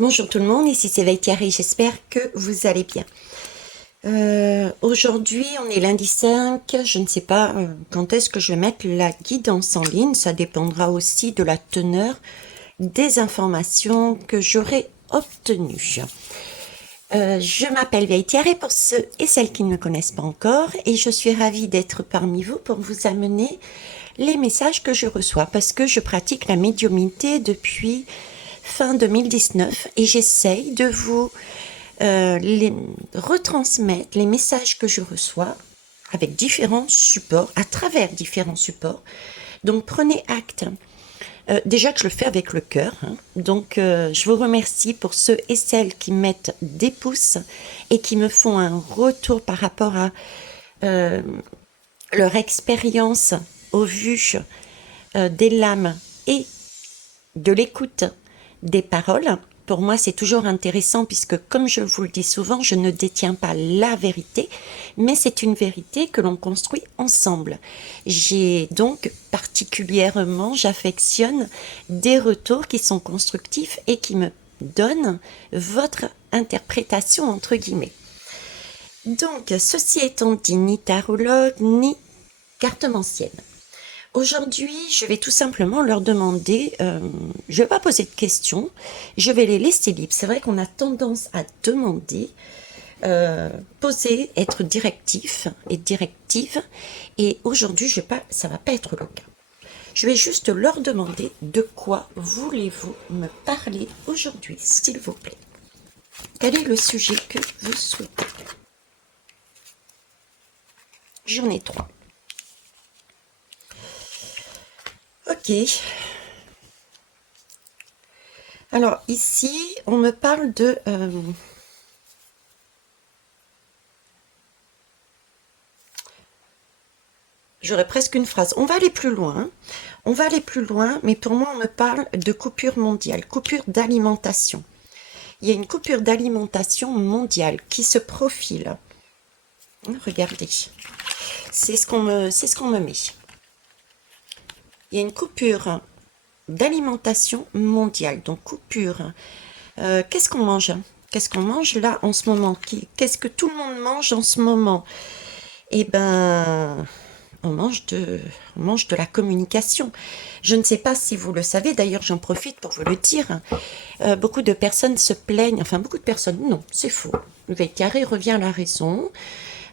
Bonjour tout le monde, ici c'est Thierry, j'espère que vous allez bien. Aujourd'hui on est lundi 5, je ne sais pas quand est-ce que je vais mettre la guidance en ligne, ça dépendra aussi de la teneur des informations que j'aurai obtenues. Je m'appelle Thierry pour ceux et celles qui ne me connaissent pas encore et je suis ravie d'être parmi vous pour vous amener les messages que je reçois parce que je pratique la médiumnité depuis fin 2019 et j'essaye de vous retransmettre les messages que je reçois avec différents supports, à travers différents supports. Donc prenez acte. Déjà que je le fais avec le cœur, hein. Donc je vous remercie pour ceux et celles qui mettent des pouces et qui me font un retour par rapport à leur expérience au vu des lames et de l'écoute des paroles. Pour moi, c'est toujours intéressant puisque, comme je vous le dis souvent, je ne détiens pas la vérité, mais c'est une vérité que l'on construit ensemble. J'affectionne des retours qui sont constructifs et qui me donnent votre interprétation entre guillemets. Donc, ceci étant dit, ni tarologue, ni cartomancienne. Aujourd'hui, je vais tout simplement leur demander, je ne vais pas poser de questions, je vais les laisser libres. C'est vrai qu'on a tendance à demander, poser, être directif et directive, et aujourd'hui, ça ne va pas être le cas. Je vais juste leur demander de quoi voulez-vous me parler aujourd'hui, s'il vous plaît. Quel est le sujet que vous souhaitez? J'en ai 3. Ok. Alors ici, on me parle de... J'aurais presque une phrase. On va aller plus loin. On va aller plus loin, mais pour moi, on me parle de coupure mondiale, coupure d'alimentation. Il y a une coupure d'alimentation mondiale qui se profile. Regardez. C'est ce qu'on me met. Il y a une coupure d'alimentation mondiale. Donc, coupure. Qu'est-ce qu'on mange? Qu'est-ce qu'on mange là en ce moment? Qu'est-ce que tout le monde mange en ce moment? Eh ben, on mange de la communication. Je ne sais pas si vous le savez, d'ailleurs j'en profite pour vous le dire. Beaucoup de personnes se plaignent, enfin beaucoup de personnes, non, c'est faux. Le Carré revient à la raison.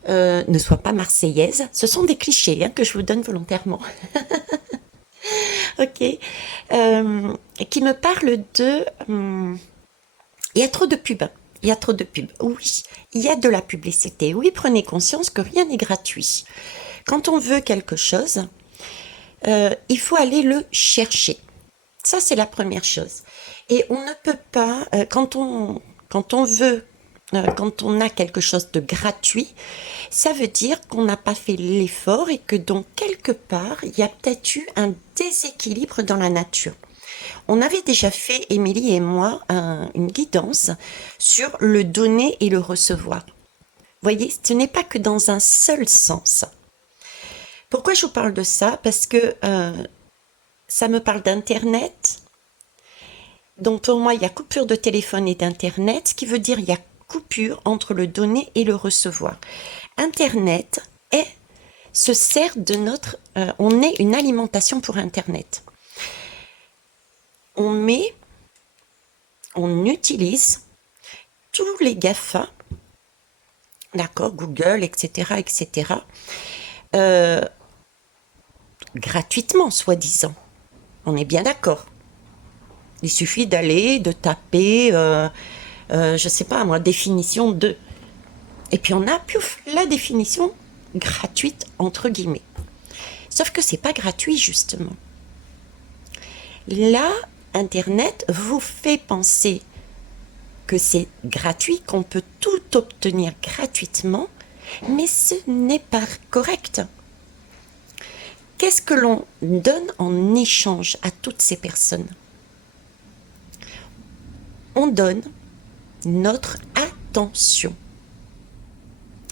Ne sois pas marseillaise. Ce sont des clichés que je vous donne volontairement. Ok. Qui me parle de... il y a trop de pubs. Il y a trop de pubs. Oui, il y a de la publicité. Oui, prenez conscience que rien n'est gratuit. Quand on veut quelque chose, il faut aller le chercher. Ça, c'est la première chose. Et on ne peut pas, quand on a quelque chose de gratuit, ça veut dire qu'on n'a pas fait l'effort et que donc quelque part, il y a peut-être eu un déséquilibre dans la nature. On avait déjà fait, Émilie et moi, une guidance sur le donner et le recevoir. Vous voyez, ce n'est pas que dans un seul sens. Pourquoi je vous parle de ça? Parce que ça me parle d'Internet. Donc pour moi, il y a coupure de téléphone et d'Internet, ce qui veut dire il y a coupure entre le donner et le recevoir. Internet se sert de notre... on est une alimentation pour Internet. On utilise tous les GAFA, d'accord, Google, etc., etc., gratuitement, soi-disant. On est bien d'accord. Il suffit de taper, je sais pas moi, définition de... Et puis on a, piouf, la définition gratuite, entre guillemets. Sauf que c'est pas gratuit, justement. Là, Internet vous fait penser que c'est gratuit, qu'on peut tout obtenir gratuitement, mais ce n'est pas correct. Qu'est-ce que l'on donne en échange à toutes ces personnes? On donne notre attention.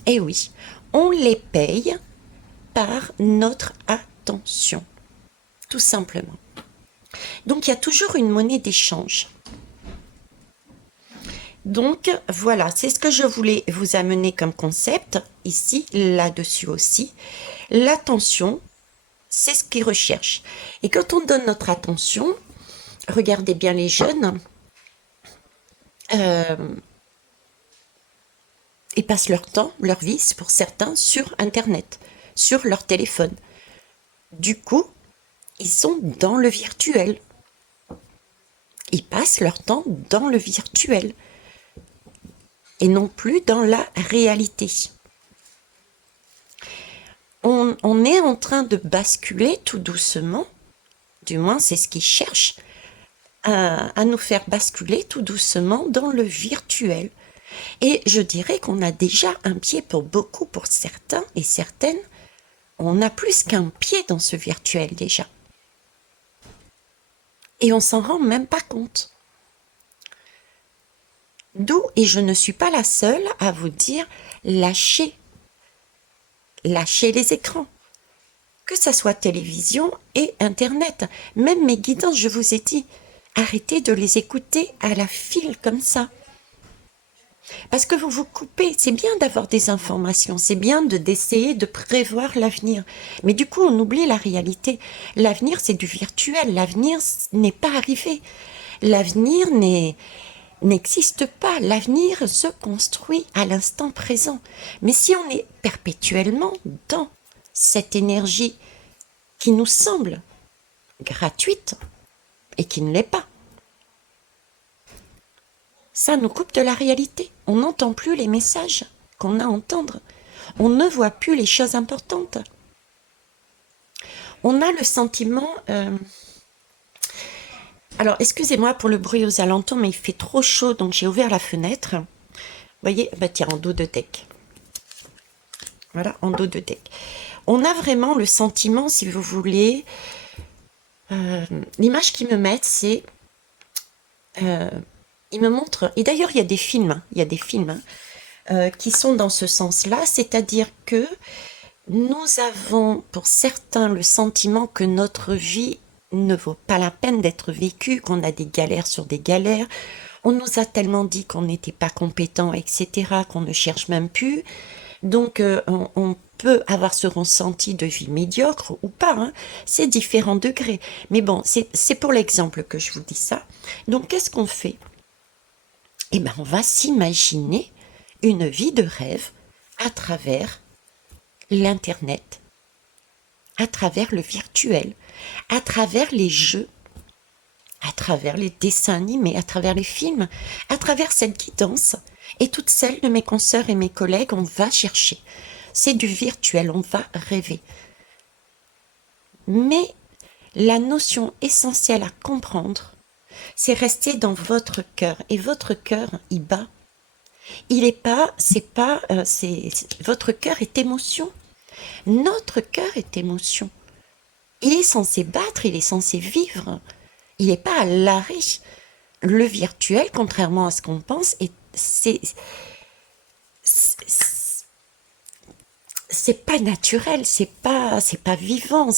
Et oui, on les paye par notre attention, tout simplement. Donc il y a toujours une monnaie d'échange. Donc voilà, c'est ce que je voulais vous amener comme concept ici, là-dessus aussi. L'attention, c'est ce qu'ils recherchent. Et quand on donne notre attention, regardez bien les jeunes, euh, ils passent leur temps, leur vie, pour certains, sur Internet, sur leur téléphone. Du coup, ils sont dans le virtuel. Ils passent leur temps dans le virtuel et non plus dans la réalité. On est en train de basculer tout doucement, du moins c'est ce qu'ils cherchent, à nous faire basculer tout doucement dans le virtuel. Et je dirais qu'on a déjà un pied pour beaucoup, pour certains et certaines, on a plus qu'un pied dans ce virtuel déjà. Et on s'en rend même pas compte. D'où, et je ne suis pas la seule à vous dire, lâchez les écrans. Que ça soit télévision et Internet. Même mes guidances, je vous ai dit, arrêtez de les écouter à la file comme ça. Parce que vous vous coupez, c'est bien d'avoir des informations, c'est bien d'essayer de prévoir l'avenir. Mais du coup, on oublie la réalité. L'avenir, c'est du virtuel. L'avenir n'est pas arrivé. L'avenir n'existe pas. L'avenir se construit à l'instant présent. Mais si on est perpétuellement dans cette énergie qui nous semble gratuite et qui ne l'est pas, ça nous coupe de la réalité. On n'entend plus les messages qu'on a à entendre. On ne voit plus les choses importantes. On a le sentiment... Alors, excusez-moi pour le bruit aux alentours, mais il fait trop chaud, donc j'ai ouvert la fenêtre. Vous voyez, bah tiens, en dos de deck. Voilà, en dos de deck. On a vraiment le sentiment, si vous voulez... l'image qu'ils me mettent, c'est... ils me montrent... Et d'ailleurs, il y a des films, qui sont dans ce sens-là, c'est-à-dire que nous avons, pour certains, le sentiment que notre vie ne vaut pas la peine d'être vécue, qu'on a des galères sur des galères. On nous a tellement dit qu'on n'était pas compétent, etc., qu'on ne cherche même plus. Donc, on peut avoir ce ressenti de vie médiocre ou pas, hein. C'est différents degrés. Mais bon, c'est pour l'exemple que je vous dis ça. Donc, qu'est-ce qu'on fait? Eh bien, on va s'imaginer une vie de rêve à travers l'Internet, à travers le virtuel, à travers les jeux, à travers les dessins animés, à travers les films, à travers cette guidance. Et toutes celles de mes consoeurs et mes collègues, on va chercher. C'est du virtuel, on va rêver. Mais la notion essentielle à comprendre, c'est rester dans votre cœur. Et votre cœur, il bat. Il est pas, c'est pas, votre cœur est émotion. Notre cœur est émotion. Il est censé battre, il est censé vivre. Il n'est pas à l'arrêt. Le virtuel, contrairement à ce qu'on pense, c'est pas naturel, c'est pas vivant,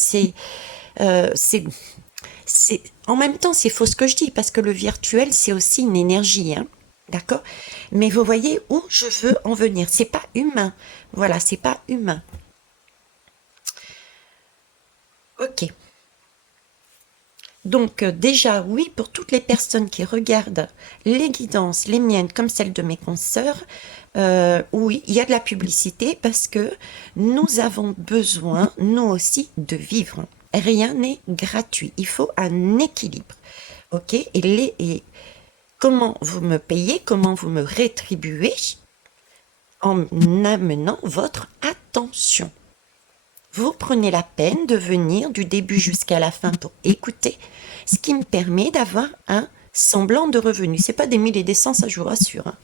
en même temps, c'est faux ce que je dis, parce que le virtuel, c'est aussi une énergie, hein, d'accord? Mais vous voyez où je veux en venir. C'est pas humain. Voilà, c'est pas humain. Ok. Donc déjà, oui, pour toutes les personnes qui regardent les guidances, les miennes comme celles de mes consoeurs, oui, il y a de la publicité parce que nous avons besoin, nous aussi, de vivre. Rien n'est gratuit. Il faut un équilibre. Ok? Et comment vous me payez, comment vous me rétribuez en amenant votre attention. Vous prenez la peine de venir du début jusqu'à la fin pour écouter, ce qui me permet d'avoir un semblant de revenu. C'est pas des mille et des cents, ça je vous rassure, hein.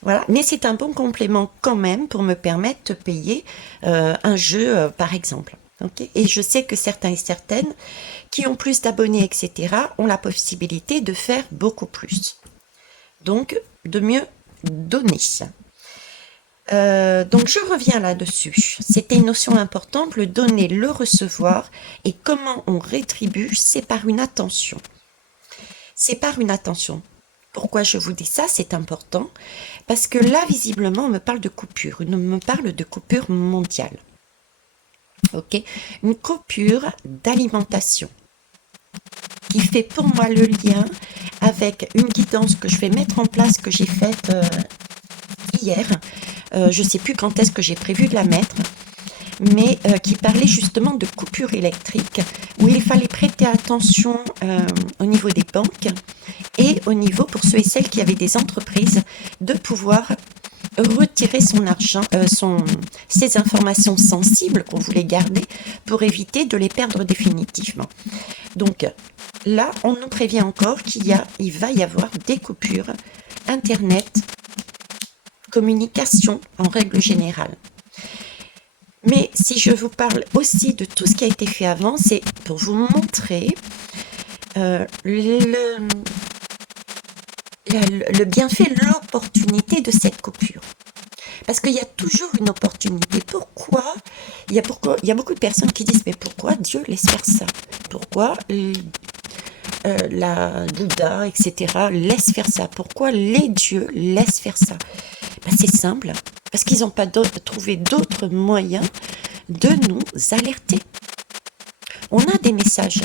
Voilà, mais c'est un bon complément quand même pour me permettre de payer un jeu, par exemple. Okay, et je sais que certains et certaines qui ont plus d'abonnés, etc., ont la possibilité de faire beaucoup plus. Donc, de mieux donner. Donc je reviens là-dessus. C'était une notion importante, le donner, le recevoir, et comment on rétribue, c'est par une attention. C'est par une attention. Pourquoi je vous dis ça? C'est important. Parce que là, visiblement, on me parle de coupure. On me parle de coupure mondiale. Ok? Une coupure d'alimentation qui fait pour moi le lien avec une guidance que je vais mettre en place, que j'ai faite hier. Je ne sais plus quand est-ce que j'ai prévu de la mettre, mais qui parlait justement de coupure électrique, où il fallait prêter attention au niveau des banques et au niveau, pour ceux et celles qui avaient des entreprises, de pouvoir retirer son argent, ses informations sensibles qu'on voulait garder pour éviter de les perdre définitivement. Donc là, on nous prévient encore qu'il va y avoir des coupures Internet, communication en règle générale. Mais si je vous parle aussi de tout ce qui a été fait avant, c'est pour vous montrer le bienfait, l'opportunité de cette coupure. Parce qu'il y a toujours une opportunité. Pourquoi il y a beaucoup de personnes qui disent, mais pourquoi Dieu laisse faire ça? Pourquoi la Bouddha, etc., laisse faire ça? Pourquoi les dieux laissent faire ça? Ben, c'est simple, parce qu'ils n'ont pas trouvé d'autres moyens de nous alerter. On a des messages,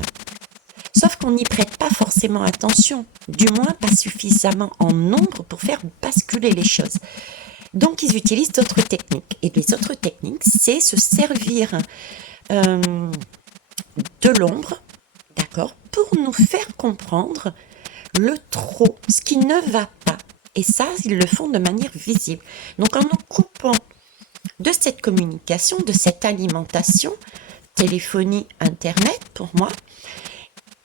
sauf qu'on n'y prête pas forcément attention, du moins pas suffisamment en nombre pour faire basculer les choses. Donc ils utilisent d'autres techniques. Et les autres techniques, c'est se servir de l'ombre, d'accord, pour nous faire comprendre le trop, ce qui ne va pas. Et ça, ils le font de manière visible. Donc en nous coupant de cette communication, de cette alimentation, téléphonie, internet pour moi,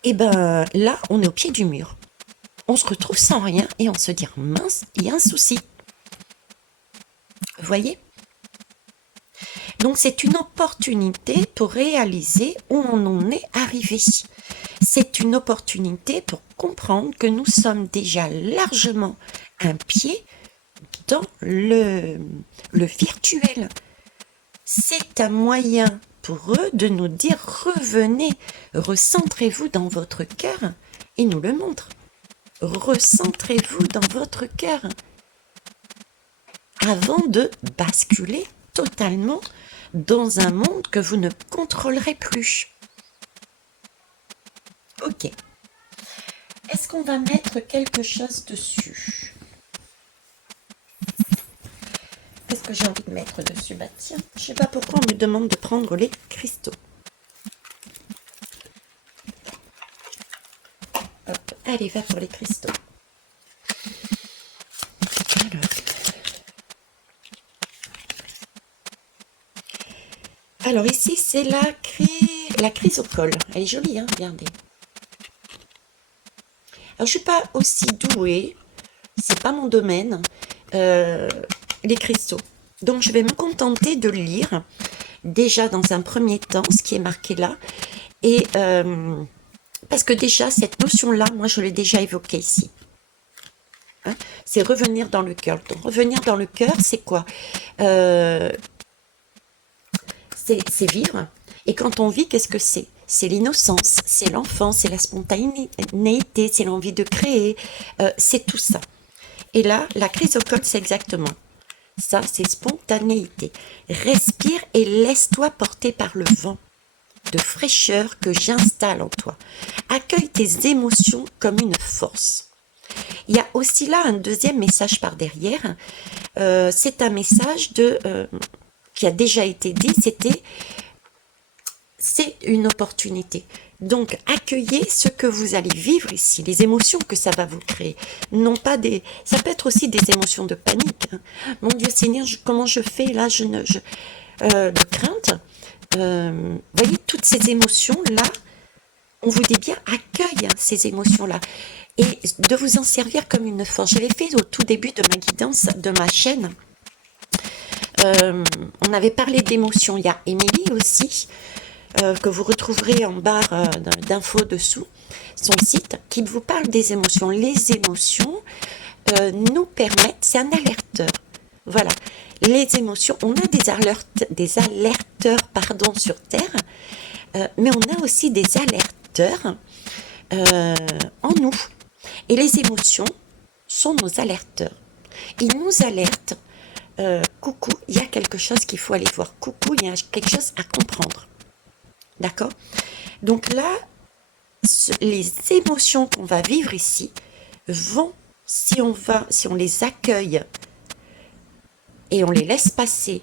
et ben là, on est au pied du mur. On se retrouve sans rien et on se dit, mince, il y a un souci. Vous voyez? Donc c'est une opportunité pour réaliser où on en est arrivé. C'est une opportunité pour comprendre que nous sommes déjà largement un pied dans le virtuel. C'est un moyen pour eux de nous dire, revenez, recentrez-vous dans votre cœur. Ils nous le montrent. Recentrez-vous dans votre cœur avant de basculer totalement dans un monde que vous ne contrôlerez plus. Ok. Est-ce qu'on va mettre quelque chose dessus? Qu'est-ce que j'ai envie de mettre dessus? Bah tiens, je sais pas pourquoi on me demande de prendre les cristaux. Hop, allez, va pour les cristaux. Alors ici, c'est la chrysocole. Elle est jolie, hein, regardez. Alors, je ne suis pas aussi douée, c'est pas mon domaine, les cristaux. Donc, je vais me contenter de lire, déjà dans un premier temps, ce qui est marqué là. Et parce que déjà, cette notion-là, moi, je l'ai déjà évoquée ici. Hein, c'est revenir dans le cœur. Donc, revenir dans le cœur, c'est quoi? C'est vivre. Et quand on vit, qu'est-ce que c'est? C'est l'innocence, c'est l'enfance, c'est la spontanéité, c'est l'envie de créer, c'est tout ça. Et là, la chrysocole, c'est exactement ça, c'est spontanéité. Respire et laisse-toi porter par le vent de fraîcheur que j'installe en toi. Accueille tes émotions comme une force. Il y a aussi là un deuxième message par derrière. C'est un message qui a déjà été dit, c'est une opportunité. Donc, accueillez ce que vous allez vivre ici, les émotions que ça va vous créer. Non pas ça peut être aussi des émotions de panique. Hein. Mon Dieu Seigneur, comment je fais là, de crainte. Voyez, toutes ces émotions-là, on vous dit bien, accueille ces émotions-là. Et de vous en servir comme une force. Je l'ai fait au tout début de ma guidance, de ma chaîne. On avait parlé d'émotions. Il y a Émilie aussi, que vous retrouverez en barre d'infos dessous, son site, qui vous parle des émotions. Les émotions nous permettent, c'est un alerteur. Voilà, les émotions, on a des alerteurs sur Terre, mais on a aussi des alerteurs en nous. Et les émotions, sont nos alerteurs. Ils nous alertent, coucou, il y a quelque chose qu'il faut aller voir, coucou, il y a quelque chose à comprendre. D'accord? Donc là, les émotions qu'on va vivre ici vont, si on les accueille et on les laisse passer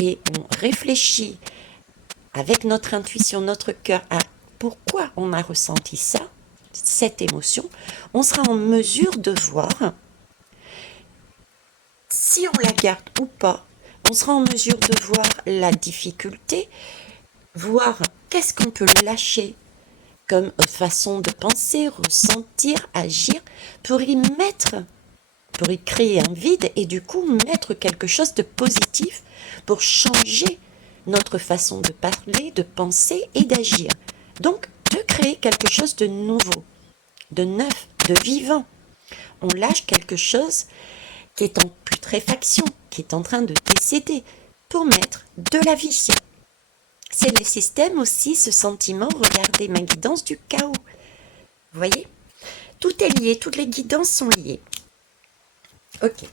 et on réfléchit avec notre intuition, notre cœur à pourquoi on a ressenti ça, cette émotion, on sera en mesure de voir si on la garde ou pas. On sera en mesure de voir la difficulté, voir qu'est-ce qu'on peut lâcher comme façon de penser, ressentir, agir, pour y créer un vide et du coup mettre quelque chose de positif pour changer notre façon de parler, de penser et d'agir. Donc, de créer quelque chose de nouveau, de neuf, de vivant. On lâche quelque chose qui est en putréfaction, qui est en train de décéder, pour mettre de la vie. C'est le système aussi, ce sentiment, regardez ma guidance du chaos. Vous voyez? Tout est lié, toutes les guidances sont liées. Ok,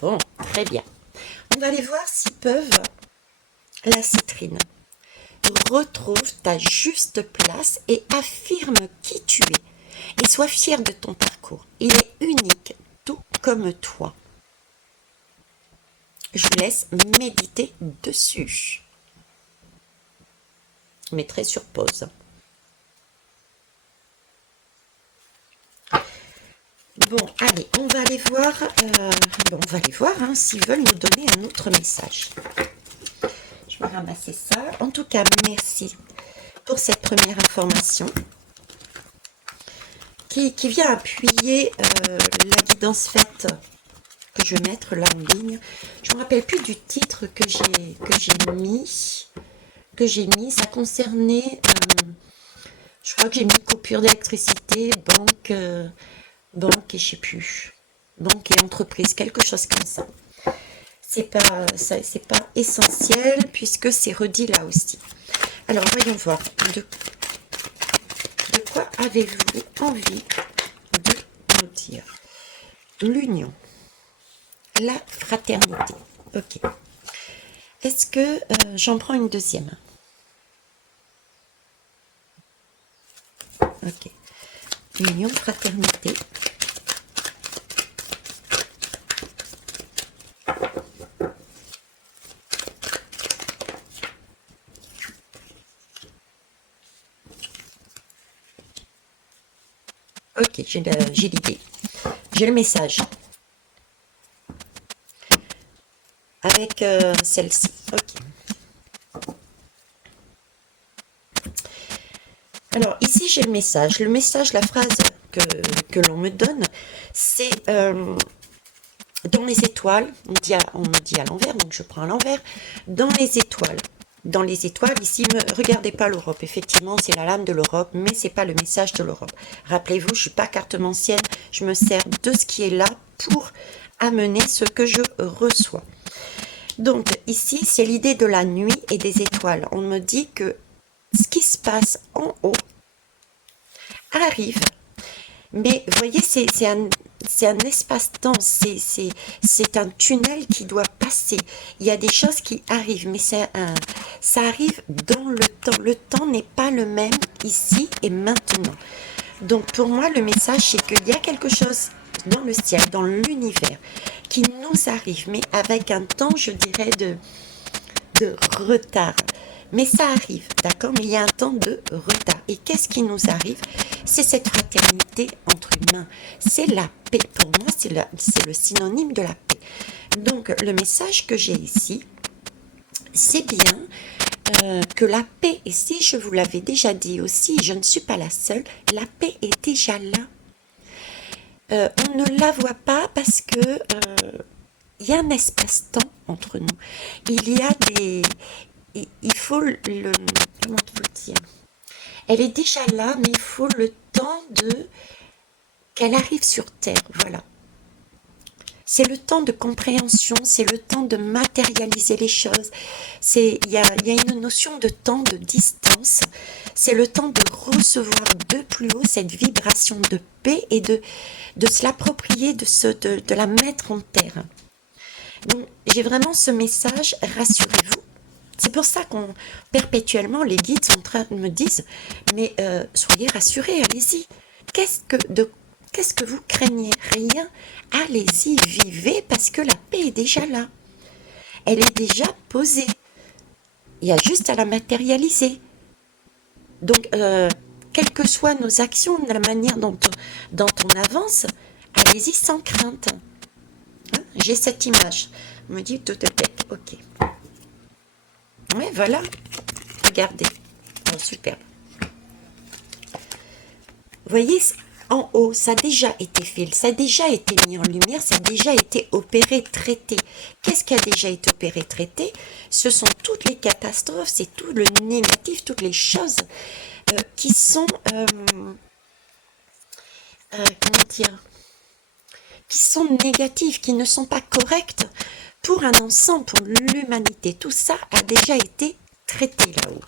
bon, très bien. On va aller voir s'ils peuvent, la citrine. Retrouve ta juste place et affirme qui tu es. Et sois fier de ton parcours. Il est unique, tout comme toi. Je vous laisse méditer dessus. Je mettrai sur pause. Bon, allez, on va aller voir, s'ils veulent nous donner un autre message. Je vais ramasser ça. En tout cas, merci pour cette première information qui vient appuyer la guidance faite que je vais mettre là en ligne. Je ne me rappelle plus du titre que j'ai mis. Ça concernait, je crois que j'ai mis coupure d'électricité, banque et je sais plus, banque et entreprise, quelque chose comme ça. C'est pas essentiel puisque c'est redit là aussi. Alors voyons voir, de quoi avez-vous envie de nous dire? L'union, la fraternité. Ok. Est-ce que j'en prends une deuxième? Ok. Union, fraternité. Ok, j'ai l'idée. J'ai le message. Avec celle-ci. Ok. Alors, ici, j'ai le message. Le message, la phrase que l'on me donne, c'est dans les étoiles. On me dit à l'envers, donc je prends à l'envers. Dans les étoiles. Dans les étoiles, ici, ne regardez pas l'Europe. Effectivement, c'est la lame de l'Europe, mais c'est pas le message de l'Europe. Rappelez-vous, je suis pas cartomancienne. Je me sers de ce qui est là pour amener ce que je reçois. Donc, ici, c'est l'idée de la nuit et des étoiles. On me dit que ce qui se passe en haut arrive. Mais, vous voyez, c'est un espace-temps. C'est un tunnel qui doit passer. Il y a des choses qui arrivent, mais ça arrive dans le temps. Le temps n'est pas le même ici et maintenant. Donc, pour moi, le message, c'est qu'il y a quelque chose dans le ciel, dans l'univers, qui nous arrive, mais avec un temps, je dirais, de retard. Mais ça arrive, d'accord? Mais il y a un temps de retard. Et qu'est-ce qui nous arrive? C'est cette fraternité entre humains. C'est la paix. Pour moi, c'est le synonyme de la paix. Donc, le message que j'ai ici, c'est bien que la paix, et si je vous l'avais déjà dit aussi, je ne suis pas la seule, la paix est déjà là. On ne la voit pas parce que il y a un espace-temps entre nous. Il y a il faut comment vous le dire? Elle est déjà là, mais il faut le temps qu'elle arrive sur Terre. Voilà. C'est le temps de compréhension, c'est le temps de matérialiser les choses. Il y a une notion de temps, de distance. C'est le temps de recevoir de plus haut cette vibration de paix et de se l'approprier, de la mettre en terre. Donc, j'ai vraiment ce message, rassurez-vous. C'est pour ça qu'on perpétuellement, les guides sont en train de me dire, mais soyez rassurés, allez-y. Qu'est-ce que vous craignez? Rien. Allez-y, vivez, parce que la paix est déjà là. Elle est déjà posée. Il y a juste à la matérialiser. Donc, quelles que soient nos actions, la manière dont on avance, allez-y sans crainte. Hein, j'ai cette image. On me dit tout est bête. Ok. Ouais, voilà. Regardez. Oh, superbe. Vous voyez, en haut, ça a déjà été fait, ça a déjà été mis en lumière, ça a déjà été opéré, traité. Qu'est-ce qui a déjà été opéré, traité? Ce sont toutes les catastrophes, c'est tout le négatif, toutes les choses qui sont, comment dire, qui sont négatives, qui ne sont pas correctes pour un ensemble, pour l'humanité. Tout ça a déjà été traité là-haut.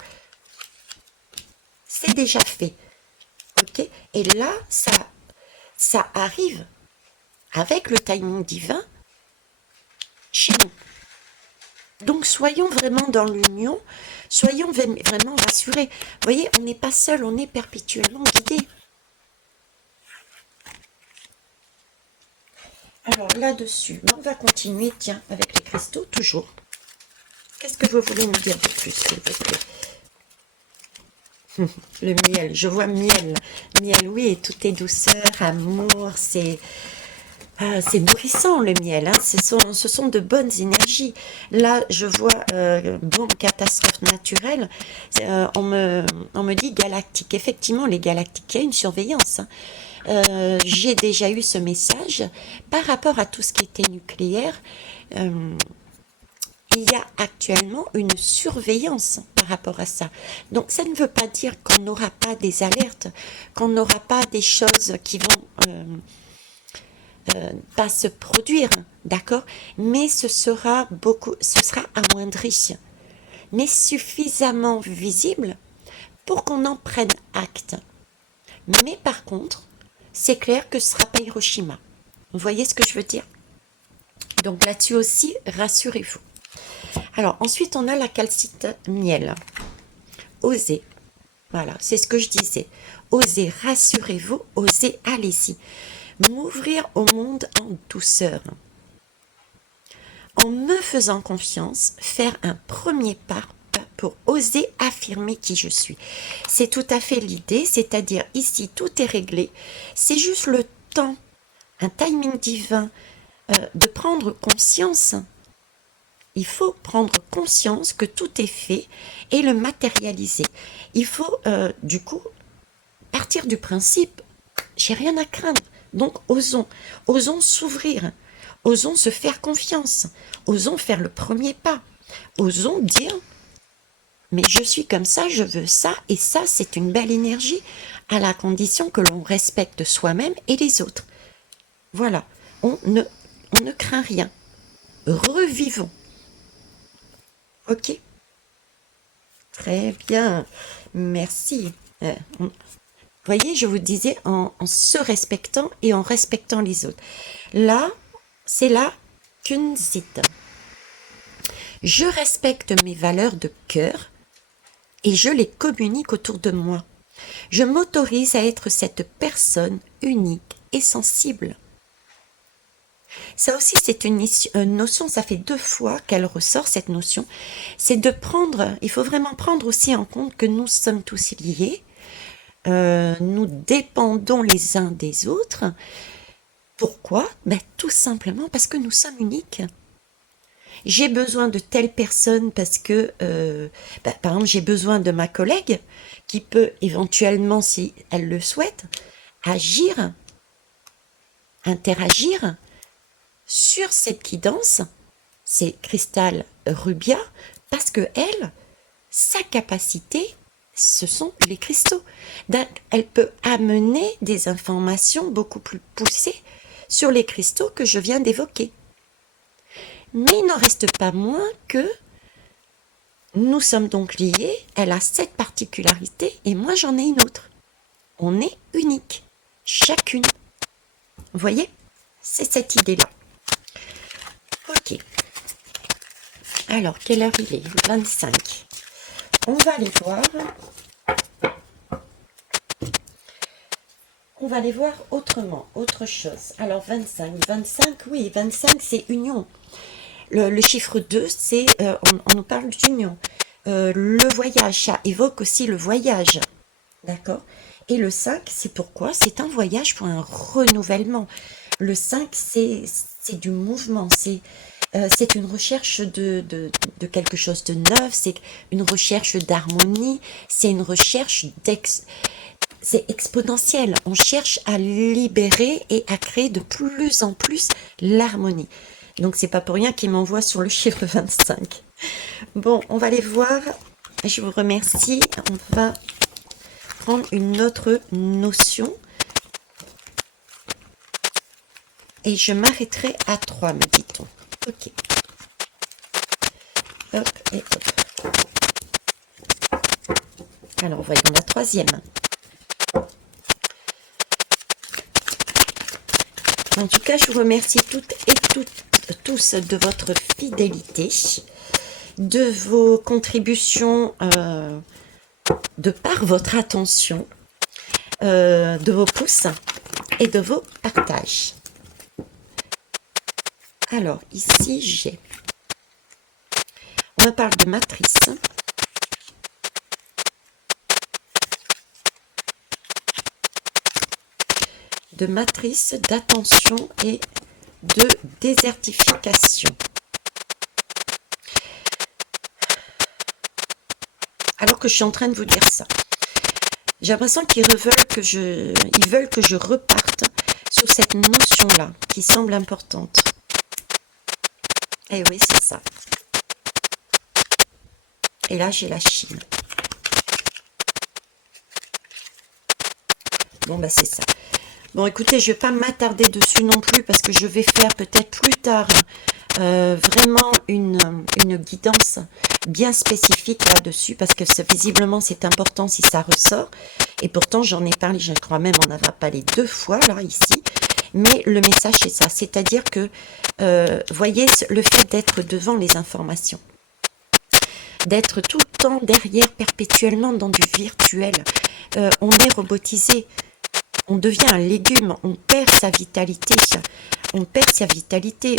C'est déjà fait. Ok? Et là, ça arrive avec le timing divin chez nous. Donc, soyons vraiment dans l'union, soyons vraiment rassurés. Vous voyez, on n'est pas seul, on est perpétuellement guidé. Alors, là-dessus, on va continuer, tiens, avec les cristaux, toujours. Qu'est-ce que vous voulez nous dire de plus, s'il vous plaît? Le miel, je vois miel. Miel, oui, tout est douceur, amour, c'est nourrissant le miel. Hein. Ce sont de bonnes énergies. Là, je vois, bon, catastrophe naturelle, on me dit galactique. Effectivement, les galactiques, il y a une surveillance. Hein. J'ai déjà eu ce message par rapport à tout ce qui était nucléaire. Il y a actuellement une surveillance par rapport à ça. Donc, ça ne veut pas dire qu'on n'aura pas des alertes, qu'on n'aura pas des choses qui vont pas se produire, d'accord? Mais ce sera amoindri, mais suffisamment visible pour qu'on en prenne acte. Mais par contre, c'est clair que ce ne sera pas Hiroshima. Vous voyez ce que je veux dire? Donc là-dessus aussi, rassurez-vous. Alors, ensuite, on a la calcite miel. Osez. Voilà, c'est ce que je disais. Osez, rassurez-vous, osez, allez-y. M'ouvrir au monde en douceur. En me faisant confiance, faire un premier pas pour oser affirmer qui je suis. C'est tout à fait l'idée, c'est-à-dire ici, tout est réglé. C'est juste le temps, un timing divin, de prendre conscience. Il faut prendre conscience que tout est fait et le matérialiser. Il faut, du coup, partir du principe, j'ai rien à craindre. Donc, osons s'ouvrir, osons se faire confiance, osons faire le premier pas, osons dire, mais je suis comme ça, je veux ça, et ça, c'est une belle énergie, à la condition que l'on respecte soi-même et les autres. Voilà, on ne craint rien. Revivons. Ok? Très bien, merci. Vous voyez, je vous disais, en se respectant et en respectant les autres. Là, c'est la Kunzit. Je respecte mes valeurs de cœur et je les communique autour de moi. Je m'autorise à être cette personne unique et sensible. Ça aussi, c'est une notion, ça fait 2 fois qu'elle ressort, cette notion. C'est de prendre, il faut vraiment prendre aussi en compte que nous sommes tous liés. Nous dépendons les uns des autres. Pourquoi? Ben, tout simplement parce que nous sommes uniques. J'ai besoin de telle personne parce que, par exemple, j'ai besoin de ma collègue qui peut éventuellement, si elle le souhaite, agir, interagir sur cette guidance, c'est Cristal Rubia, parce que elle, sa capacité, ce sont les cristaux. Donc, elle peut amener des informations beaucoup plus poussées sur les cristaux que je viens d'évoquer. Mais il n'en reste pas moins que nous sommes donc liés, elle a cette particularité et moi j'en ai une autre. On est unique, chacune. Vous voyez? C'est cette idée-là. Ok. Alors, quelle heure il est? 25. On va aller voir. On va aller voir autrement, autre chose. Alors, 25. 25, oui, 25, c'est union. Le chiffre 2, c'est, on nous parle d'union. Le voyage, ça évoque aussi le voyage. D'accord? Et le 5, c'est pourquoi? C'est un voyage pour un renouvellement. Le 5, c'est du mouvement, c'est une recherche de quelque chose de neuf, c'est une recherche d'harmonie, c'est une recherche c'est exponentiel. On cherche à libérer et à créer de plus en plus l'harmonie. Donc, c'est pas pour rien qu'il m'envoie sur le chiffre 25. Bon, on va aller voir. Je vous remercie. On va prendre une autre notion. Et je m'arrêterai à 3, me dit-on. Ok. Hop et hop. Alors, voyons la troisième. En tout cas, je vous remercie toutes et tous de votre fidélité, de vos contributions, de par votre attention, de vos pouces et de vos partages. Alors, ici, j'ai... On me parle de matrice. De matrice, d'attention et de désertification. Alors que je suis en train de vous dire ça. J'ai l'impression qu'ils veulent que je reparte sur cette notion-là, qui semble importante. Et oui, c'est ça. Et là, j'ai la Chine. Bon, bah c'est ça. Bon, écoutez, je ne vais pas m'attarder dessus non plus parce que je vais faire peut-être plus tard vraiment une guidance bien spécifique là-dessus parce que visiblement, c'est important si ça ressort. Et pourtant, j'en ai parlé, je crois même en avoir parlé 2 fois là, ici. Mais le message, c'est ça. C'est-à-dire que, voyez, le fait d'être devant les informations, d'être tout le temps derrière, perpétuellement dans du virtuel, on est robotisé. On devient un légume, on perd sa vitalité,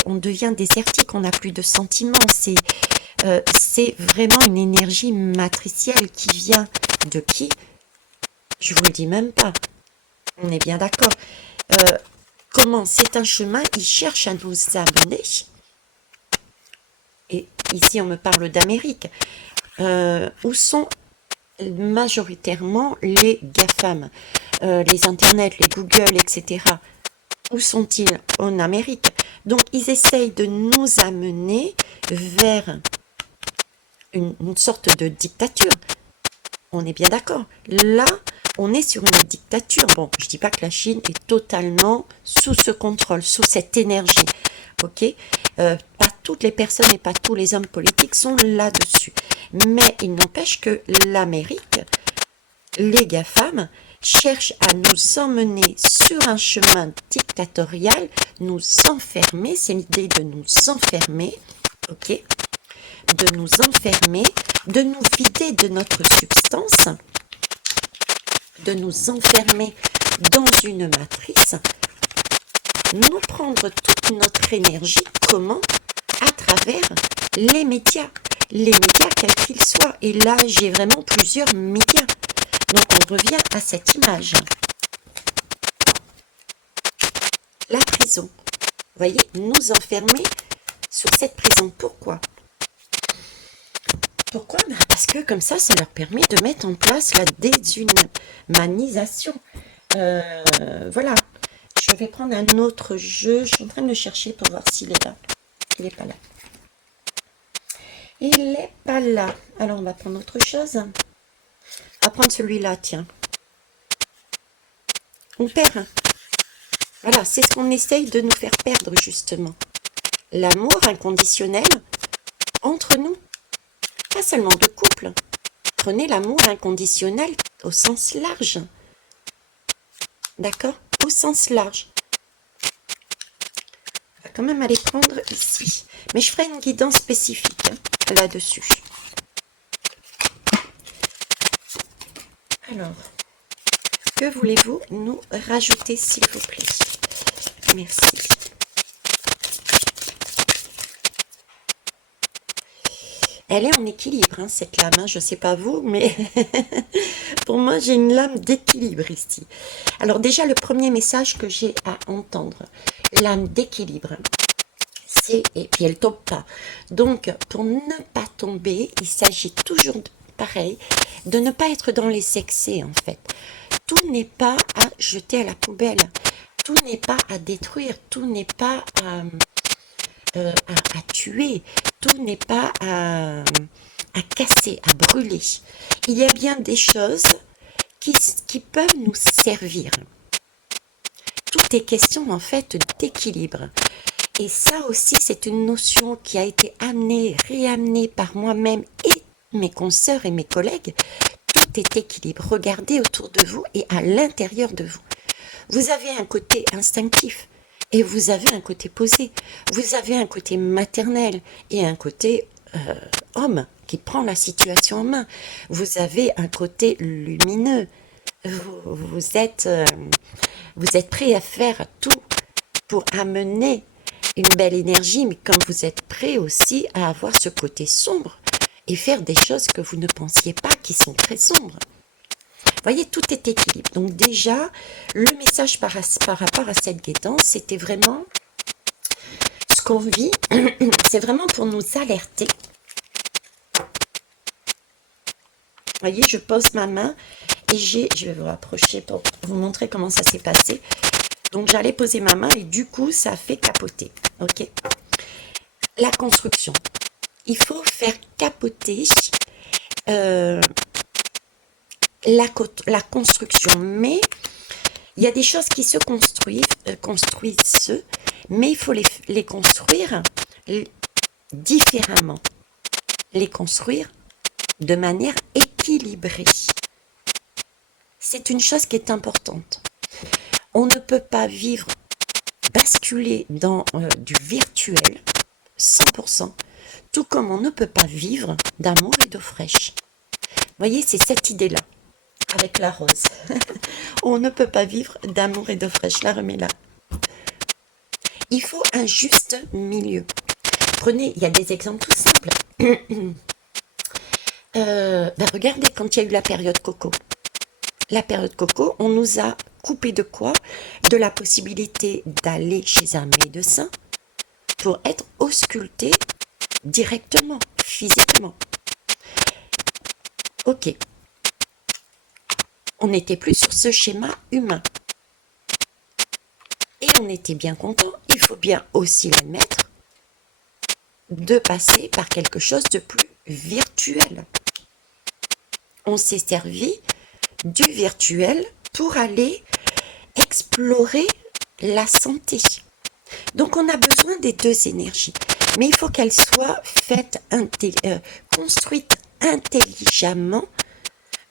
on devient désertique, on n'a plus de sentiments. C'est vraiment une énergie matricielle qui vient de qui? Je vous le dis même pas. On est bien d'accord. Comment? C'est un chemin, il cherche à nous amener. Et ici, on me parle d'Amérique. Où sont majoritairement les GAFAM, les Internet, les Google, etc. Où sont-ils? En Amérique. Donc, ils essayent de nous amener vers une sorte de dictature. On est bien d'accord. Là, on est sur une dictature. Bon, je ne dis pas que la Chine est totalement sous ce contrôle, sous cette énergie. Ok, pas toutes les personnes et pas tous les hommes politiques sont là-dessus. Mais il n'empêche que l'Amérique, les GAFAM, cherchent à nous emmener sur un chemin dictatorial, nous enfermer, c'est l'idée de nous enfermer, ok, de nous enfermer, de nous vider de notre substance, de nous enfermer dans une matrice, nous prendre toute notre énergie, comment? À travers les médias quels qu'ils soient. Et là, j'ai vraiment plusieurs médias. Donc, on revient à cette image. La prison. Vous voyez, nous enfermer sur cette prison. Pourquoi? Pourquoi? Parce que comme ça leur permet de mettre en place la déshumanisation. Voilà. Je vais prendre un autre jeu. Je suis en train de le chercher pour voir s'il est là. Il n'est pas là. Il n'est pas là. Alors, on va prendre autre chose. On va prendre celui-là, tiens. On perd. Voilà, c'est ce qu'on essaye de nous faire perdre, justement. L'amour inconditionnel entre nous, pas seulement de couple. Prenez l'amour inconditionnel au sens large. D'accord? Au sens large. On va quand même aller prendre ici. Mais je ferai une guidance spécifique là-dessus. Alors, que voulez-vous nous rajouter, s'il vous plaît? Merci. Elle est en équilibre, hein, cette lame. Hein. Je ne sais pas vous, mais pour moi, j'ai une lame d'équilibre ici. Alors déjà, le premier message que j'ai à entendre, lame d'équilibre, c'est... Et puis, elle ne tombe pas. Donc, pour ne pas tomber, il s'agit toujours, pareil, de ne pas être dans les excès, en fait. Tout n'est pas à jeter à la poubelle. Tout n'est pas à détruire. Tout n'est pas à tuer, tout n'est pas à casser, à brûler. Il y a bien des choses qui peuvent nous servir. Tout est question en fait d'équilibre. Et ça aussi, c'est une notion qui a été amenée, réamenée par moi-même et mes consoeurs et mes collègues. Tout est équilibre. Regardez autour de vous et à l'intérieur de vous. Vous avez un côté instinctif. Et vous avez un côté posé, vous avez un côté maternel et un côté homme qui prend la situation en main. Vous avez un côté lumineux. Vous êtes prêt à faire tout pour amener une belle énergie, mais comme vous êtes prêt aussi à avoir ce côté sombre et faire des choses que vous ne pensiez pas qui sont très sombres. Vous voyez, tout est équilibre. Donc déjà, le message par rapport à cette guidance, c'était vraiment ce qu'on vit. C'est vraiment pour nous alerter. Vous voyez, je pose ma main et je vais vous rapprocher pour vous montrer comment ça s'est passé. Donc j'allais poser ma main et du coup, ça a fait capoter. Ok. La construction. Il faut faire capoter la construction, mais il y a des choses qui se construisent, mais il faut les construire différemment, les construire de manière équilibrée. C'est une chose qui est importante. On ne peut pas basculer dans du virtuel 100%, tout comme on ne peut pas vivre d'amour et d'eau fraîche. Vous voyez, c'est cette idée-là. Avec la rose. On ne peut pas vivre d'amour et d'eau fraîche. La remets là. Il faut un juste milieu. Prenez, il y a des exemples tout simples. Regardez quand il y a eu la période coco. La période coco, on nous a coupé de quoi? De la possibilité d'aller chez un médecin pour être ausculté directement, physiquement. Ok. On n'était plus sur ce schéma humain. Et on était bien content, il faut bien aussi l'admettre, de passer par quelque chose de plus virtuel. On s'est servi du virtuel pour aller explorer la santé. Donc on a besoin des deux énergies, mais il faut qu'elles soient faites, construites intelligemment,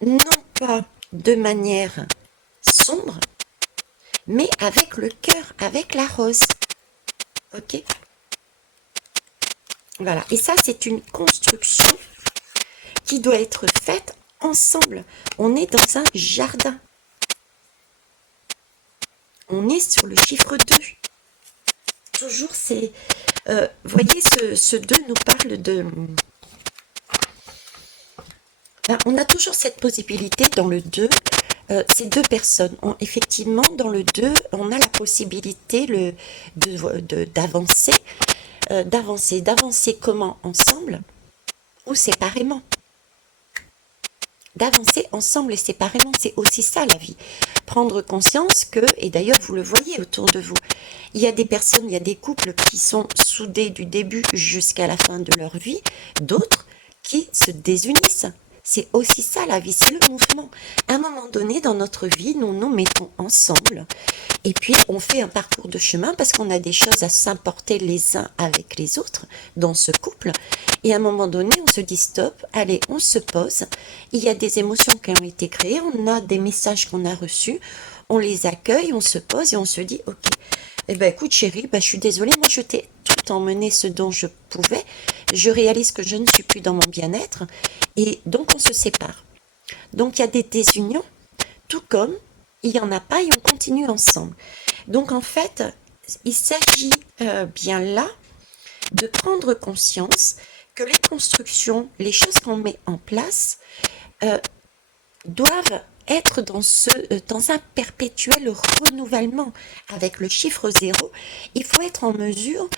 non pas de manière sombre, mais avec le cœur, avec la rose. Ok? Voilà. Et ça, c'est une construction qui doit être faite ensemble. On est dans un jardin. On est sur le chiffre 2. Toujours, c'est... vous voyez, ce 2 nous parle de... On a toujours cette possibilité dans le 2, ces deux personnes. Effectivement, dans le 2, on a la possibilité d'avancer. D'avancer comment? Ensemble ou séparément. D'avancer ensemble et séparément, c'est aussi ça la vie. Prendre conscience que, et d'ailleurs vous le voyez autour de vous, il y a des personnes, il y a des couples qui sont soudés du début jusqu'à la fin de leur vie, d'autres qui se désunissent. C'est aussi ça la vie, c'est le mouvement. À un moment donné dans notre vie, nous nous mettons ensemble et puis on fait un parcours de chemin parce qu'on a des choses à s'importer les uns avec les autres dans ce couple. Et à un moment donné, on se dit stop, allez, on se pose. Il y a des émotions qui ont été créées, on a des messages qu'on a reçus, on les accueille, on se pose et on se dit ok. Eh ben écoute chérie, je suis désolée, moi je t'ai tout emmené ce dont je pouvais. Je réalise que je ne suis plus dans mon bien-être et donc on se sépare. Donc il y a des désunions, tout comme il n'y en a pas et on continue ensemble. Donc en fait, il s'agit bien là de prendre conscience que les constructions, les choses qu'on met en place doivent être dans un perpétuel renouvellement. Avec le chiffre 0, il faut être en mesure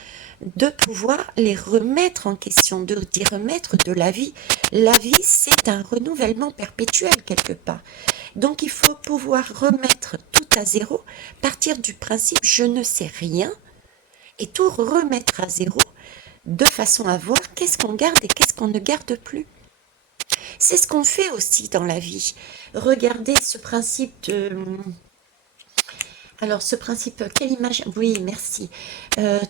de pouvoir les remettre en question, d'y remettre de la vie. La vie, c'est un renouvellement perpétuel quelque part. Donc il faut pouvoir remettre tout à zéro, partir du principe je ne sais rien et tout remettre à zéro de façon à voir qu'est-ce qu'on garde et qu'est-ce qu'on ne garde plus. C'est ce qu'on fait aussi dans la vie. Regardez ce principe de... Alors ce principe, quelle image? Oui, merci.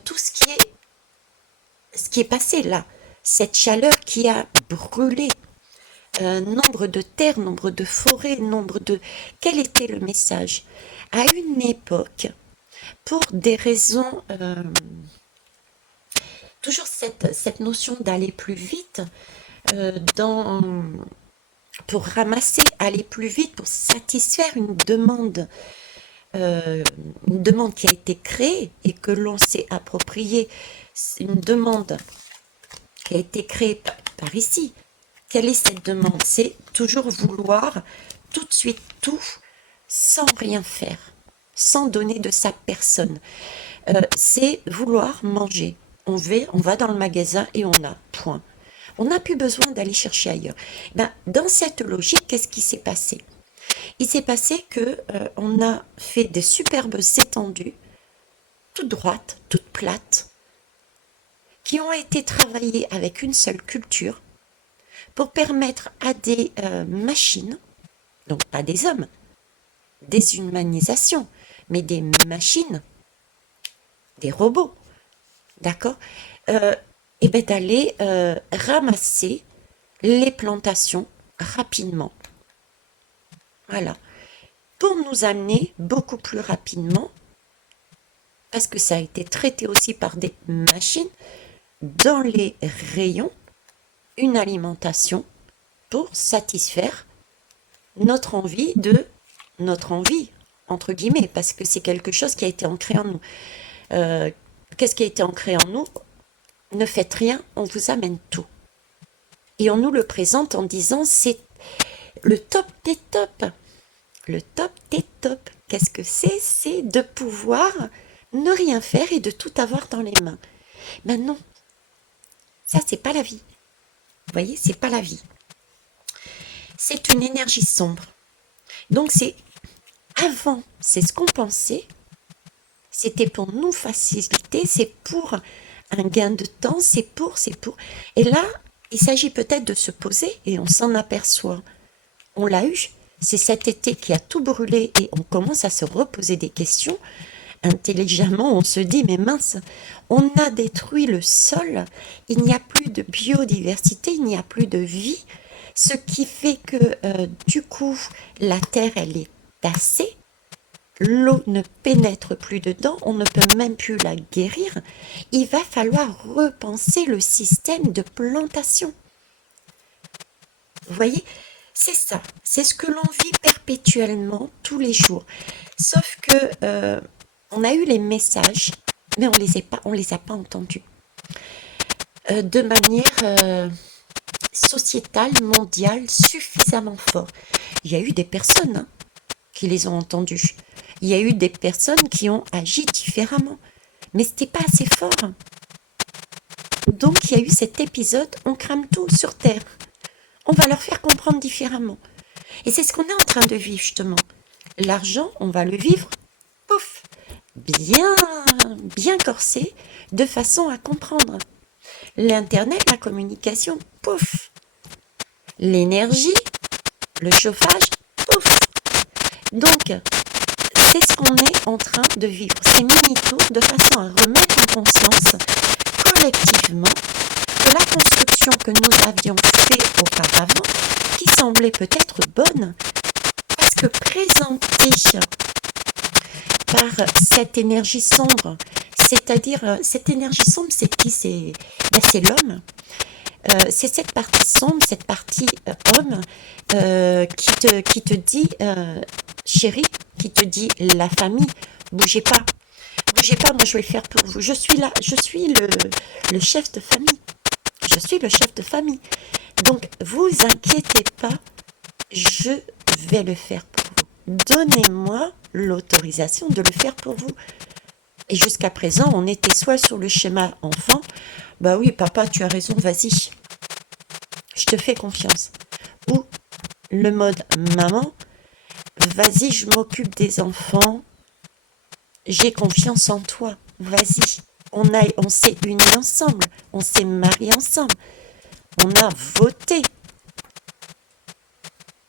Tout ce qui est passé là, cette chaleur qui a brûlé, nombre de terres, nombre de forêts, nombre de... Quel était le message? À une époque, pour des raisons... toujours cette notion d'aller plus vite, pour ramasser, aller plus vite, pour satisfaire une demande qui a été créée et que l'on s'est appropriée, une demande qui a été créée par ici. Quelle est cette demande? C'est toujours vouloir tout de suite tout sans rien faire, sans donner de sa personne. C'est vouloir manger. On va dans le magasin et on a, point. On n'a plus besoin d'aller chercher ailleurs. Dans cette logique, qu'est-ce qui s'est passé? Il s'est passé que on a fait des superbes étendues, toutes droites, toutes plates, qui ont été travaillées avec une seule culture pour permettre à des machines, donc pas des hommes, des humanisations, mais des machines, des robots, d'accord, d'aller ramasser les plantations rapidement. Voilà. Pour nous amener beaucoup plus rapidement, parce que ça a été traité aussi par des machines, dans les rayons, une alimentation pour satisfaire notre envie, entre guillemets, parce que c'est quelque chose qui a été ancré en nous. Qu'est-ce qui a été ancré en nous? Ne faites rien, on vous amène tout. Et on nous le présente en disant c'est le top des tops. Le top des tops. Qu'est-ce que c'est? C'est de pouvoir ne rien faire et de tout avoir dans les mains. Ben non, ça c'est pas la vie. Vous voyez, c'est pas la vie. C'est une énergie sombre. Donc c'est avant, c'est ce qu'on pensait. C'était pour nous faciliter, c'est pour un gain de temps, c'est pour. Et là, il s'agit peut-être de se poser et on s'en aperçoit. On l'a eu, c'est cet été qui a tout brûlé et on commence à se reposer des questions. Intelligemment, on se dit, mais mince, on a détruit le sol, il n'y a plus de biodiversité, il n'y a plus de vie, ce qui fait que du coup, la terre, elle est tassée. L'eau ne pénètre plus dedans, on ne peut même plus la guérir. Il va falloir repenser le système de plantation. Vous voyez, c'est ça, c'est ce que l'on vit perpétuellement tous les jours. Sauf que on a eu les messages, mais on les a pas entendus. De manière sociétale, mondiale, suffisamment fort. Il y a eu des personnes qui les ont entendus. Il y a eu des personnes qui ont agi différemment, mais c'était pas assez fort. Donc il y a eu cet épisode, on crame tout sur Terre. On va leur faire comprendre différemment. Et c'est ce qu'on est en train de vivre justement. L'argent, on va le vivre, pouf, bien corsé, de façon à comprendre. L'Internet, la communication, pouf. l'énergie, le chauffage, pouf. Donc, c'est ce qu'on est en train de vivre, ces mini-tours, de façon à remettre en conscience collectivement que la construction que nous avions fait auparavant, qui semblait peut-être bonne, parce que présentée par cette énergie sombre, c'est-à-dire cette énergie sombre, c'est qui? C'est l'homme. C'est cette partie sombre, cette partie homme qui te dit chérie, qui te dit la famille, bougez pas, moi je vais le faire pour vous. Je suis là, je suis le chef de famille. Je suis le chef de famille. Donc, vous inquiétez pas, je vais le faire pour vous. Donnez-moi l'autorisation de le faire pour vous. Et jusqu'à présent, on était soit sur le schéma enfant, bah oui, papa, tu as raison, vas-y. Je te fais confiance. Ou le mode maman, vas-y, je m'occupe des enfants, j'ai confiance en toi, vas-y. On s'est unis ensemble, on s'est mariés ensemble, on a voté.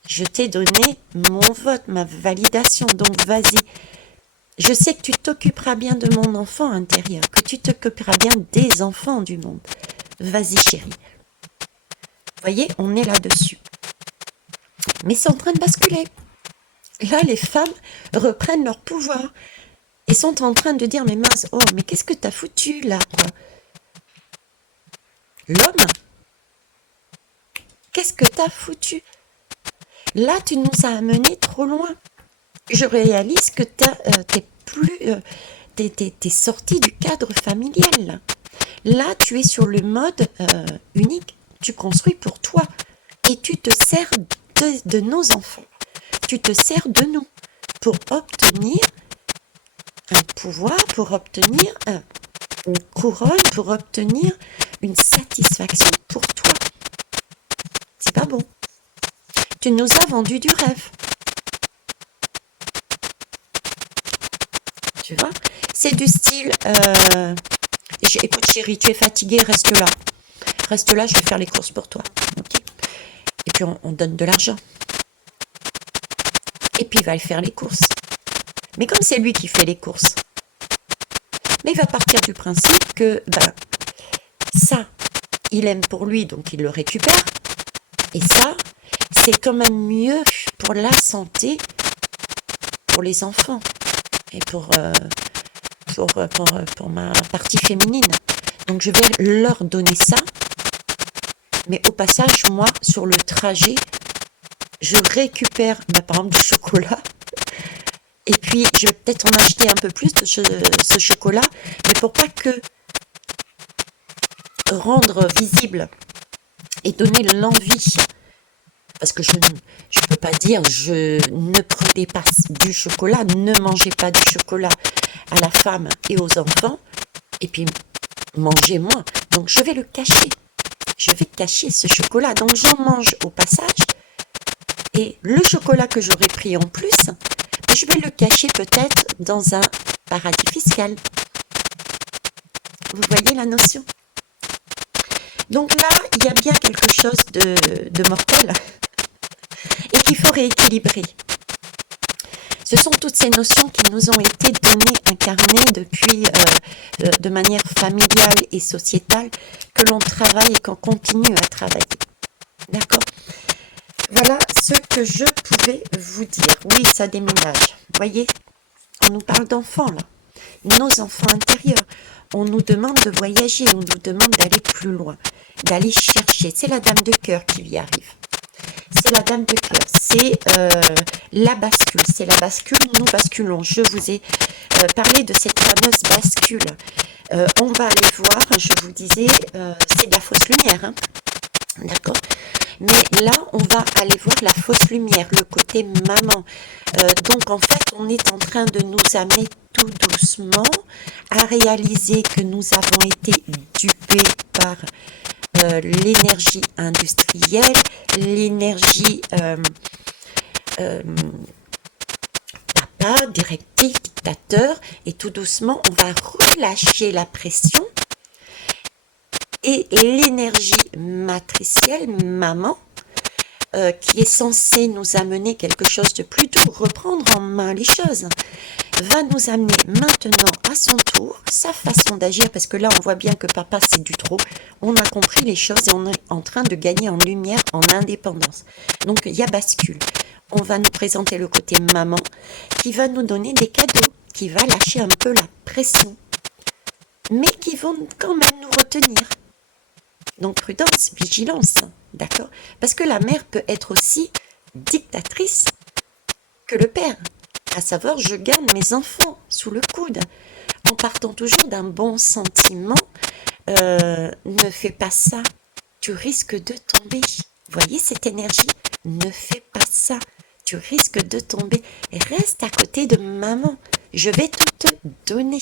Je t'ai donné mon vote, ma validation, donc vas-y. Je sais que tu t'occuperas bien de mon enfant intérieur, que tu t'occuperas bien des enfants du monde. Vas-y chérie. Vous voyez, on est là-dessus. Mais c'est en train de basculer. Là, les femmes reprennent leur pouvoir et sont en train de dire, mais mince, oh, mais qu'est-ce que t'as foutu là, quoi? L'homme, qu'est-ce que t'as foutu? Là, tu nous as amenés trop loin. Je réalise que t'es sorti du cadre familial. Là, tu es sur le mode unique. Tu construis pour toi et tu te sers de nos enfants. Tu te sers de nous pour obtenir un pouvoir, pour obtenir une couronne, pour obtenir une satisfaction pour toi. C'est pas bon. Tu nous as vendu du rêve. Tu vois? C'est du style, écoute chérie, tu es fatiguée, reste là. Reste là, je vais faire les courses pour toi. Okay. Et puis on donne de l'argent. Et puis il va aller faire les courses. Mais comme c'est lui qui fait les courses, mais il va partir du principe que ça, il aime pour lui, donc il le récupère. Et ça, c'est quand même mieux pour la santé, pour les enfants et pour ma partie féminine. Donc je vais leur donner ça. Mais au passage, moi, sur le trajet, je récupère, par exemple, du chocolat. Et puis, je vais peut-être en acheter un peu plus de ce chocolat. Mais pour pas que rendre visible et donner l'envie, parce que je ne peux pas dire je ne prenez pas du chocolat, ne mangez pas du chocolat à la femme et aux enfants, et puis mangez moins. Donc je vais le cacher. Je vais cacher ce chocolat. Donc j'en mange au passage. Et le chocolat que j'aurais pris en plus, je vais le cacher peut-être dans un paradis fiscal. Vous voyez la notion? Donc là, il y a bien quelque chose de mortel et qu'il faut rééquilibrer. Ce sont toutes ces notions qui nous ont été données, incarnées depuis de manière familiale et sociétale, que l'on travaille et qu'on continue à travailler. D'accord? Voilà ce que je pouvais vous dire. Oui, ça déménage. Vous voyez, on nous parle d'enfants là. Nos enfants intérieurs. On nous demande de voyager, on nous demande d'aller plus loin, d'aller chercher. C'est la dame de cœur qui y arrive. C'est la dame de cœur, c'est la bascule, c'est la bascule, nous basculons. Je vous ai parlé de cette fameuse bascule. On va aller voir, je vous disais, c'est de la fausse lumière, hein, d'accord? Mais là, on va aller voir la fausse lumière, le côté maman. Donc en fait, on est en train de nous amener tout doucement à réaliser que nous avons été dupés par l'énergie industrielle, l'énergie papa, directif, dictateur, et tout doucement on va relâcher la pression et l'énergie matricielle, maman, qui est censé nous amener quelque chose de plus doux, reprendre en main les choses, va nous amener maintenant à son tour sa façon d'agir, parce que là on voit bien que papa c'est du trop, on a compris les choses et on est en train de gagner en lumière, en indépendance. Donc il y a bascule. On va nous présenter le côté maman qui va nous donner des cadeaux, qui va lâcher un peu la pression, mais qui vont quand même nous retenir. Donc prudence, vigilance, d'accord? Parce que la mère peut être aussi dictatrice que le père. À savoir, je garde mes enfants sous le coude, en partant toujours d'un bon sentiment. Ne fais pas ça, tu risques de tomber. Voyez cette énergie? Ne fais pas ça, tu risques de tomber. Reste à côté de maman, je vais tout te donner.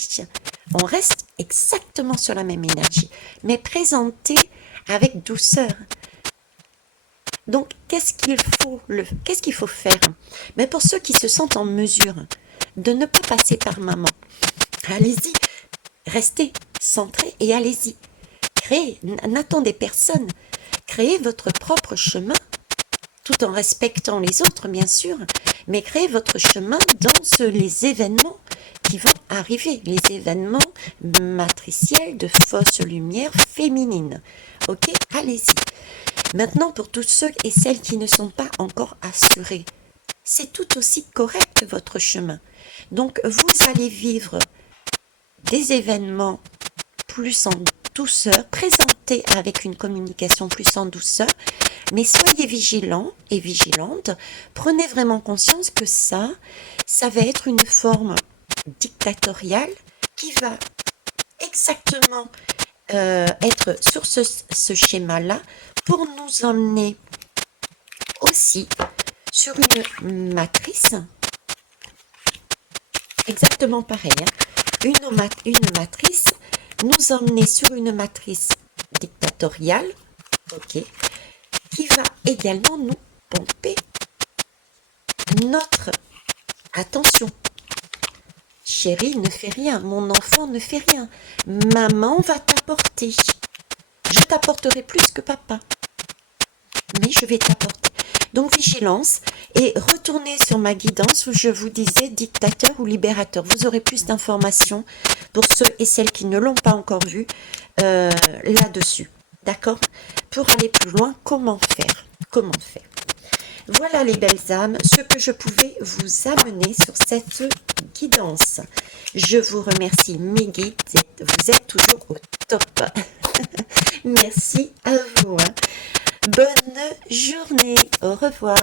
On reste exactement sur la même énergie, mais présentée avec douceur. Donc, qu'est-ce qu'il faut faire? Mais pour ceux qui se sentent en mesure de ne pas passer par maman, allez-y, restez centrés et allez-y. Créez, n'attendez personne. Créez votre propre chemin, tout en respectant les autres, bien sûr, mais créez votre chemin dans les événements qui vont arriver, les événements matriciels de fausse lumière féminine. Ok, allez-y. Maintenant, pour tous ceux et celles qui ne sont pas encore assurés, c'est tout aussi correct votre chemin. Donc, vous allez vivre des événements plus en douceur, présentés avec une communication plus en douceur, mais soyez vigilants et vigilantes. Prenez vraiment conscience que ça va être une forme dictatoriale qui va exactement être sur ce schéma-là pour nous emmener aussi sur une matrice exactement pareille. Une matrice, nous emmener sur une matrice dictatoriale, ok, qui va également nous pomper notre attention. Chérie, ne fais rien, mon enfant ne fait rien. Maman va t'apporter. Je t'apporterai plus que papa, mais je vais t'apporter. Donc vigilance et retournez sur ma guidance où je vous disais dictateur ou libérateur. Vous aurez plus d'informations pour ceux et celles qui ne l'ont pas encore vu là-dessus. D'accord? Pour aller plus loin, comment faire? Comment faire? Voilà les belles âmes, ce que je pouvais vous amener sur cette guidance. Je vous remercie mes guides, vous êtes toujours au top. Merci à vous. Bonne journée, au revoir.